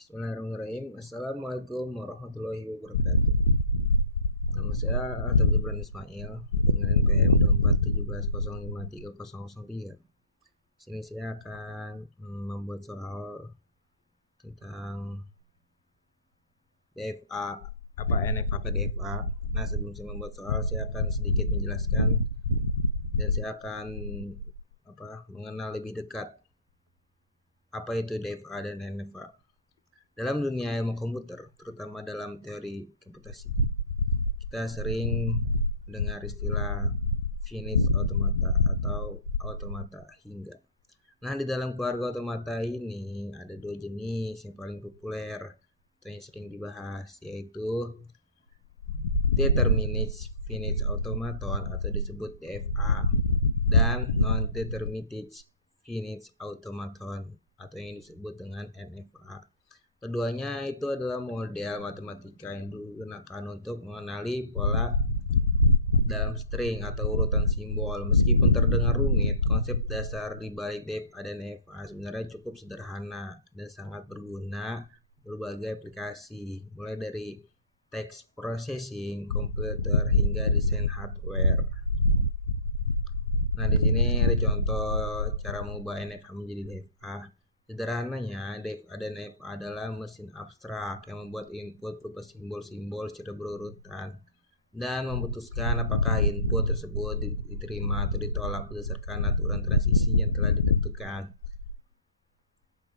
Bismillahirrahmanirrahim. Assalamualaikum warahmatullahi wabarakatuh. Nama saya Alta Ibrahim Ismail dengan NPM 2417053003. Sini saya akan membuat soal tentang DFA, apa NFA ke DFA. Nah, sebelum saya membuat soal, saya akan sedikit menjelaskan dan saya akan mengenal lebih dekat apa itu DFA dan NFA. Dalam dunia ilmu komputer, terutama dalam teori komputasi, kita sering mendengar istilah finite automata atau automata hingga. Nah, di dalam keluarga automata ini ada dua jenis yang paling populer atau yang sering dibahas, yaitu deterministic finite automaton atau disebut DFA dan non-deterministic finite automaton atau yang disebut dengan NFA. Keduanya itu adalah model matematika yang digunakan untuk mengenali pola dalam string atau urutan simbol. Meskipun terdengar rumit, konsep dasar di balik DFA dan NFA sebenarnya cukup sederhana dan sangat berguna berbagai aplikasi, mulai dari text processing, komputer hingga desain hardware. Nah, di sini ada contoh cara mengubah NFA menjadi DFA. Sederhananya, DFA dan NFA adalah mesin abstrak yang membuat input berupa simbol-simbol secara berurutan dan memutuskan apakah input tersebut diterima atau ditolak berdasarkan aturan transisi yang telah ditentukan.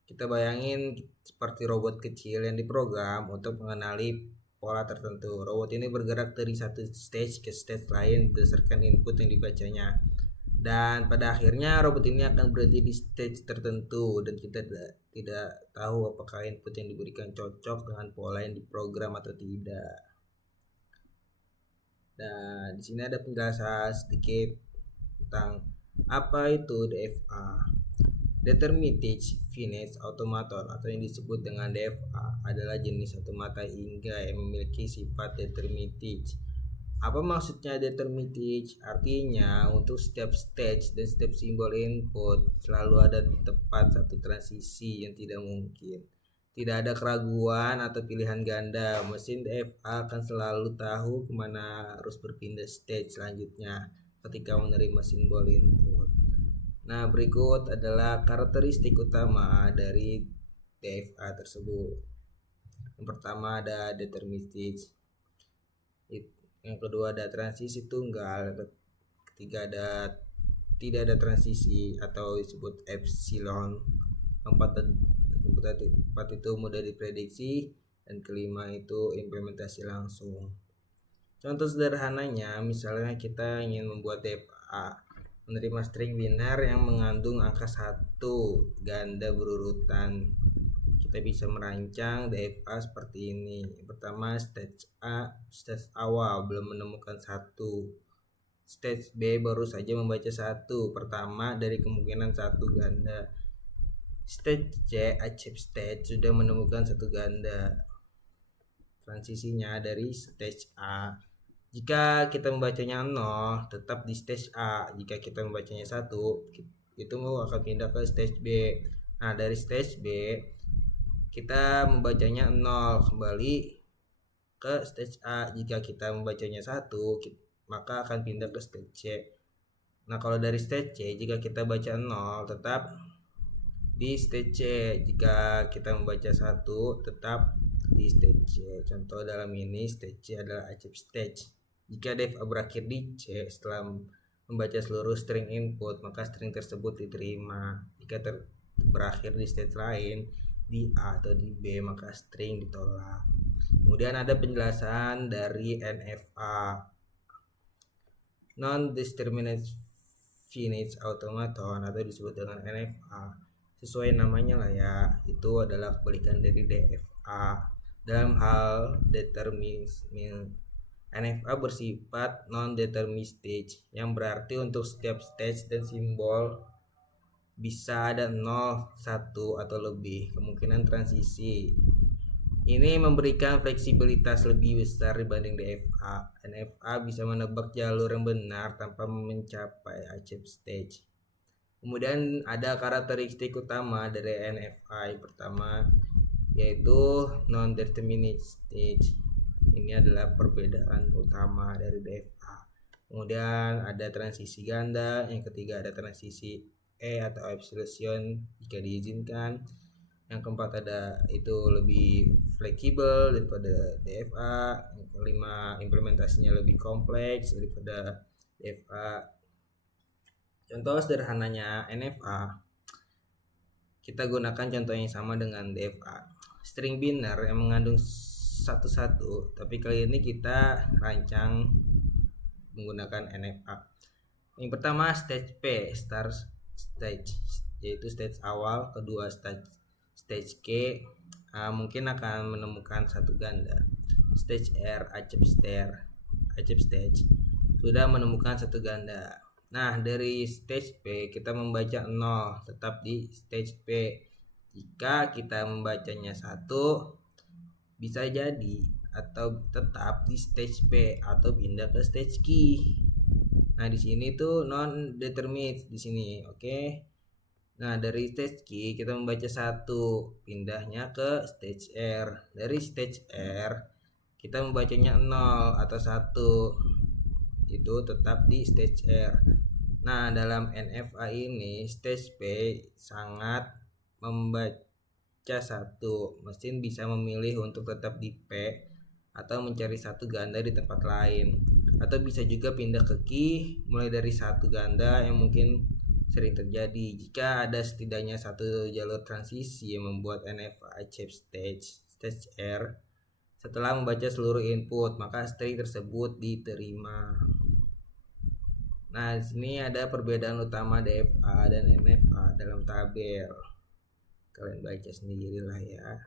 Kita bayangin seperti robot kecil yang diprogram untuk mengenali pola tertentu. Robot ini bergerak dari satu stage ke stage lain berdasarkan input yang dibacanya. Dan pada akhirnya robot ini akan berhenti di stage tertentu dan kita tidak tahu apakah input yang diberikan cocok dengan pola yang diprogram atau tidak. Dan di sini ada penjelasan sedikit tentang apa itu DFA. Deterministic finite automaton atau yang disebut dengan DFA adalah jenis automata hingga yang memiliki sifat deterministic. Apa maksudnya deterministic? Artinya untuk setiap stage dan setiap simbol input selalu ada tepat satu transisi yang tidak mungkin. Tidak ada keraguan atau pilihan ganda. Mesin DFA akan selalu tahu kemana harus berpindah stage selanjutnya ketika menerima simbol input. Nah, berikut adalah karakteristik utama dari DFA tersebut. Yang pertama ada deterministic. Yang kedua ada transisi tunggal, ketiga ada tidak ada transisi atau disebut epsilon, keempat itu mudah diprediksi, dan kelima itu implementasi langsung. Contoh sederhananya, misalnya kita ingin membuat DFA menerima string biner yang mengandung angka 1 ganda berurutan. Kita bisa merancang DFA seperti ini. Pertama, stage A, stage awal belum menemukan 1. Stage B baru saja membaca 1 pertama dari kemungkinan 1 ganda. Stage C, achieve stage, sudah menemukan 1 ganda. Transisinya dari stage A. Jika kita membacanya 0, tetap di stage A. Jika kita membacanya 1, itu akan pindah ke stage B. Nah, dari stage B kita membacanya 0 kembali ke stage A. Jika kita membacanya 1, maka akan pindah ke stage C. Nah, kalau dari stage C, jika kita baca 0, tetap di stage C. Jika kita membaca 1, tetap di stage C. Contoh dalam ini, stage C adalah achieve stage. Jika DFA berakhir di C setelah membaca seluruh string input, maka string tersebut diterima. Jika berakhir di stage lain, di A atau di B, maka string ditolak. Kemudian ada penjelasan dari NFA, non-deterministic finite automaton atau disebut dengan NFA. Sesuai namanya lah ya, itu adalah kebalikan dari DFA. Dalam hal determinisme, NFA bersifat non-deterministic, yang berarti untuk setiap stage dan simbol bisa ada 0, 1, atau lebih kemungkinan transisi. Ini memberikan fleksibilitas lebih besar dibanding DFA. NFA bisa menebak jalur yang benar tanpa mencapai achieve stage. Kemudian ada karakteristik utama dari NFA. Pertama, yaitu non-determinate stage. Ini adalah perbedaan utama dari DFA. Kemudian ada transisi ganda, yang ketiga ada transisi atau absolution jika diizinkan. Yang keempat ada itu lebih fleksibel daripada DFA. Yang kelima implementasinya lebih kompleks daripada DFA. Contoh sederhananya NFA, kita gunakan contoh yang sama dengan DFA. String biner yang mengandung satu-satu, tapi kali ini kita rancang menggunakan NFA. Yang pertama stage P, start stage, yaitu stage awal. Kedua stage K, mungkin akan menemukan satu ganda. Stage R, acep stage, sudah menemukan satu ganda. Nah, dari stage P kita membaca 0 tetap di stage P. Jika kita membacanya 1, bisa jadi atau tetap di stage P atau pindah ke stage Q. Nah, di sini tuh non determinate di sini, oke. Nah, dari stage Q kita membaca 1, pindahnya ke stage R. Dari stage R kita membacanya 0 atau 1, itu tetap di stage R. Nah, dalam NFA ini stage P sangat membaca 1. Mesin bisa memilih untuk tetap di P atau mencari satu ganda di tempat lain, atau bisa juga pindah ke Q mulai dari satu ganda, yang mungkin sering terjadi jika ada setidaknya satu jalur transisi yang membuat NFA acep stage R. Setelah membaca seluruh input, maka string tersebut diterima. Nah, di sini ada perbedaan utama DFA dan NFA dalam tabel. Kalian baca sendirilah ya.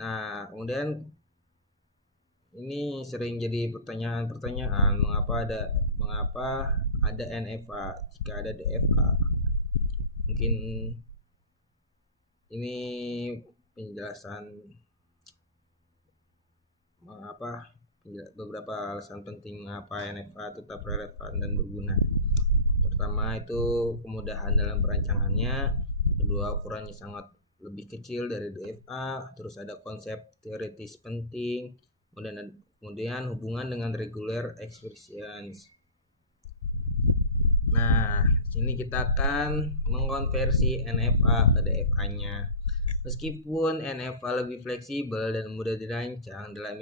Nah, kemudian ini sering jadi pertanyaan mengapa ada NFA jika ada DFA. Mungkin ini penjelasan beberapa alasan penting mengapa NFA tetap relevan dan berguna. Pertama itu kemudahan dalam perancangannya, kedua ukurannya sangat lebih kecil dari DFA, terus ada konsep teoritis penting, kemudian hubungan dengan regular expressions. Nah, sini kita akan mengkonversi NFA ke DFA-nya. Meskipun NFA lebih fleksibel dan mudah dirancang dalam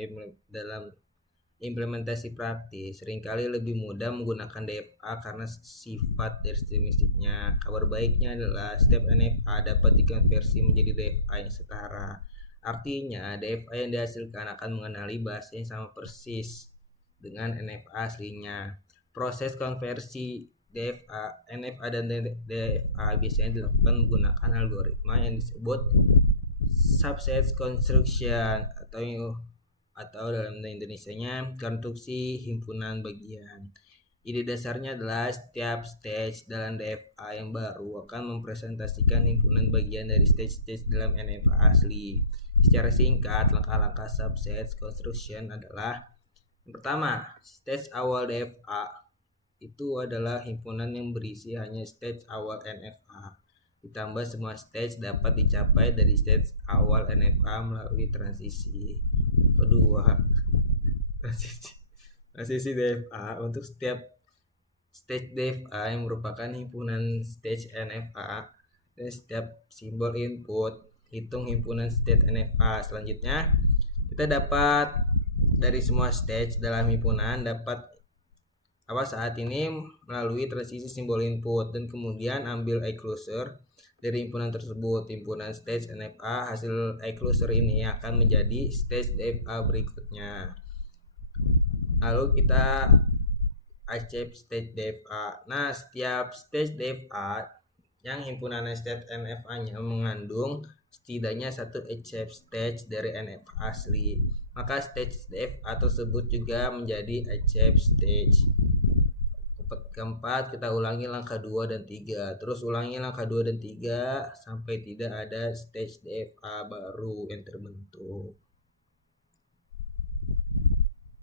implementasi praktis, seringkali lebih mudah menggunakan DFA karena sifat deterministiknya. Kabar baiknya adalah setiap NFA dapat dikonversi menjadi DFA yang setara. Artinya, DFA yang dihasilkan akan mengenali bahasa yang sama persis dengan NFA aslinya. Proses konversi NFA dan DFA biasanya dilakukan menggunakan algoritma yang disebut subset construction atau dalam Indonesianya konstruksi himpunan bagian. Ide dasarnya adalah setiap stage dalam DFA yang baru akan mempresentasikan himpunan bagian dari stage-stage dalam NFA asli. Secara singkat, langkah-langkah subset construction adalah: yang pertama, stage awal DFA itu adalah himpunan yang berisi hanya stage awal NFA, ditambah semua stage dapat dicapai dari stage awal NFA melalui transisi. Kedua, transisi DFA untuk setiap stage DFA yang merupakan himpunan stage NFA, dan setiap simbol input hitung himpunan stage NFA. Selanjutnya, kita dapat dari semua stage dalam himpunan dapat saat ini melalui transisi simbol input, dan kemudian ambil closure dari himpunan tersebut. Himpunan stage NFA hasil closure ini akan menjadi stage DFA berikutnya. Lalu kita acep stage DFA. Nah, setiap stage DFA yang himpunan stage NFA-nya mengandung setidaknya satu acep stage dari NFA asli, maka stage DFA tersebut juga menjadi acep stage. Keempat, kita ulangi langkah 2 dan 3. Terus ulangi langkah 2 dan 3 sampai tidak ada stage DFA baru yang terbentuk.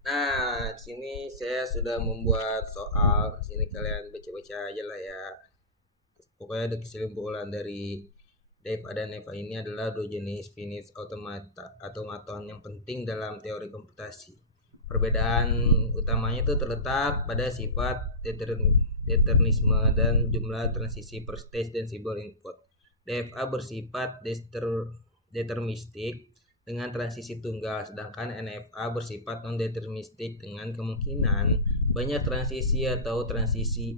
Nah, di sini saya sudah membuat soal. Sini kalian baca-baca aja lah ya. Pokoknya ada kesimpulan dari DFA dan NFA ini adalah dua jenis finite automaton yang penting dalam teori komputasi. Perbedaan utamanya itu terletak pada sifat determinisme dan jumlah transisi per stage dan simbol input. DFA bersifat deterministik dengan transisi tunggal, sedangkan NFA bersifat non-deterministik dengan kemungkinan banyak transisi atau transisi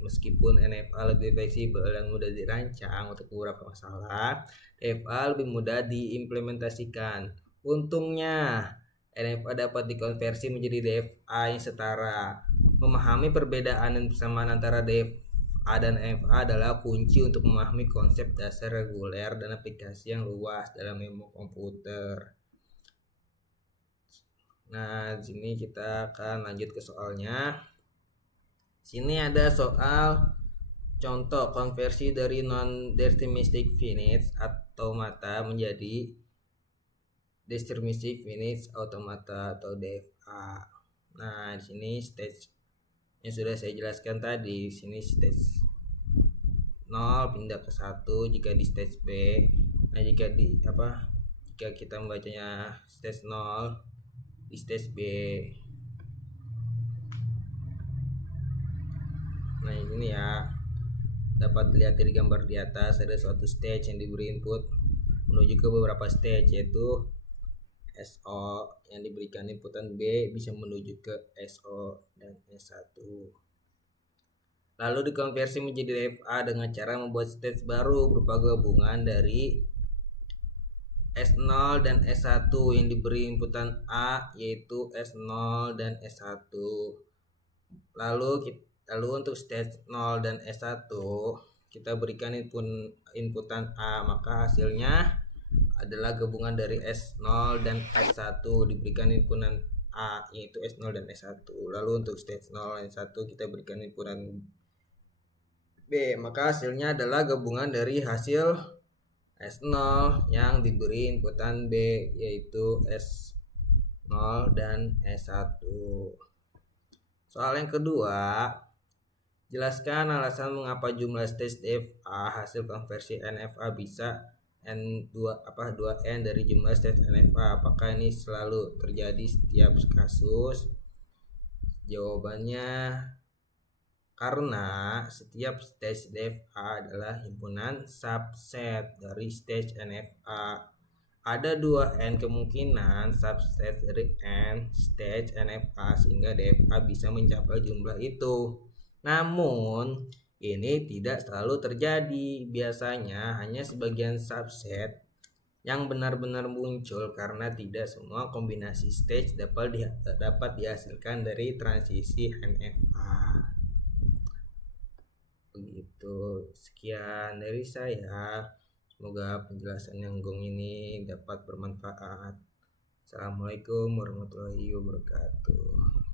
Meskipun NFA lebih fleksibel dan mudah dirancang untuk beberapa masalah, DFA lebih mudah diimplementasikan. Untungnya, NFA dapat dikonversi menjadi DFA yang setara. Memahami perbedaan dan persamaan antara DFA dan NFA adalah kunci untuk memahami konsep dasar reguler dan aplikasi yang luas dalam ilmu komputer. Nah, di sini kita akan lanjut ke soalnya. Sini ada soal contoh konversi dari non-deterministic finite automata menjadi deterministic finite automata atau DFA. Nah, di sini stage yang sudah saya jelaskan tadi. Di sini stage 0 pindah ke 1 jika di stage B. Nah, jika kita membacanya stage 0 di stage B. Nah, ini ya. Dapat dilihat dari gambar di atas, ada suatu stage yang diberi input menuju ke beberapa stage, yaitu SO yang diberikan inputan B bisa menuju ke SO dan S1. Lalu dikonversi menjadi DFA dengan cara membuat stage baru berupa gabungan dari S0 dan S1 yang diberi inputan A, yaitu S0 dan S1. Lalu untuk stage 0 dan S1 kita berikan inputan A, maka hasilnya adalah gabungan dari S0 dan S1 diberikan inputan A, yaitu S0 dan S1. Lalu untuk stage 0 dan S1 kita berikan inputan B, maka hasilnya adalah gabungan dari hasil S0 yang diberi inputan B, yaitu S0 dan S1. Soal yang kedua, jelaskan alasan mengapa jumlah stage DFA hasil konversi NFA bisa N2N dari jumlah stage NFA. Apakah ini selalu terjadi setiap kasus? Jawabannya karena setiap stage DFA adalah himpunan subset dari stage NFA. Ada 2N kemungkinan subset dari N stage NFA sehingga DFA bisa mencapai jumlah itu. Namun, ini tidak selalu terjadi. Biasanya hanya sebagian subset yang benar-benar muncul karena tidak semua kombinasi stage dapat dihasilkan dari transisi NFA. Begitu. Sekian dari saya. Semoga penjelasan yang gong ini dapat bermanfaat. Assalamualaikum warahmatullahi wabarakatuh.